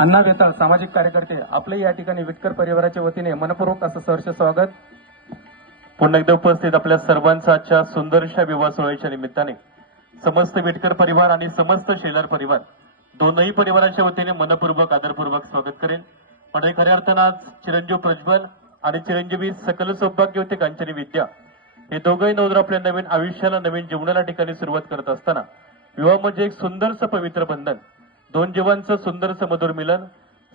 अण्णा वेताळ सामाजिक कार्यकर्ते आपले या ठिकाणी विटकर परिवाराच्या वतीने मनपूर्वक असं सहर्ष स्वागत. पुन्हा एकदा उपस्थित आपल्या सर्वांचा आजच्या सुंदरशा विवाह सोहळ्याच्या निमित्ताने समस्त विटकर परिवार आणि समस्त शेलार परिवार दोनही परिवाराच्या वतीने मनपूर्वक आदरपूर्वक स्वागत करेन. म्हणजे खऱ्या अर्थानं आज चिरंजीव प्रज्वल आणि चिरंजीवी सकल सौभाग्यवती कांचनी विद्या हे दोघंही नवरा आपल्या नवीन आयुष्याला नवीन जीवनाला ठिकाणी सुरुवात करत असताना विवाह म्हणजे एक सुंदरसं पवित्र बंधन, दोन जीवांचं सुंदरसं मधुर मिलन,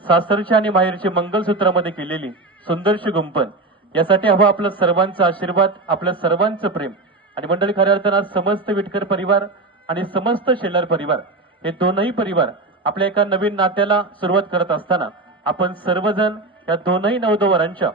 सासरच्या आणि माहेरच्या मंगलसूत्रामध्ये केलेली सुंदरशी गुंफण, यासाठी हवा आपलं सर्वांचा आशीर्वाद, आपल्या सर्वांचं प्रेम. आणि मंडळी खऱ्या अर्थानं समस्त विटकर परिवार आणि समस्त शेलार परिवार हे दोनही परिवार आपल्या एका नवीन नात्याला सुरुवात करत असताना आपण सर्वजण या दोनही नवदोवरांच्या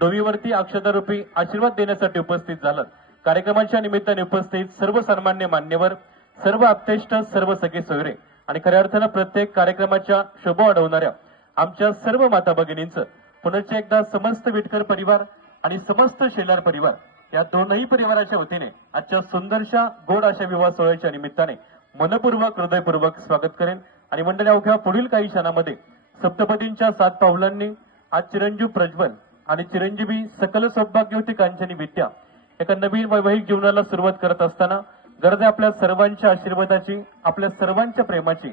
डोईवरती अक्षतारूपी आशीर्वाद देण्यासाठी उपस्थित झालं. कार्यक्रमाच्या निमित्ताने उपस्थित सर्व सन्मान्य मान्यवर, सर्व आप्तेष्ट, सर्व सगळे सोयरे आणि खऱ्या अर्थानं प्रत्येक कार्यक्रमाच्या शोभा वाढवणाऱ्या आमच्या सर्व माता भगिनींचं पुनश्च एकदा समस्त विटकर परिवार आणि समस्त शेलार परिवार या दोनही परिवाराच्या वतीने आजच्या सुंदरशा गोड अशा विवाह सोहळ्याच्या निमित्ताने मनपूर्वक हृदयपूर्वक स्वागत करेन. आणि मंडळी अवघ्या पुढील काही क्षणामध्ये सप्तपदींच्या 7 पावलांनी आज चिरंजीव प्रज्वल आणि चिरंजीवी सकल सौभाग्यवती कांचनी विद्या एका नवीन वैवाहिक जीवनाला सुरुवात करत असताना गरज आहे आपल्या सर्वांच्या आशीर्वादाची, आपल्या सर्वांच्या प्रेमाची.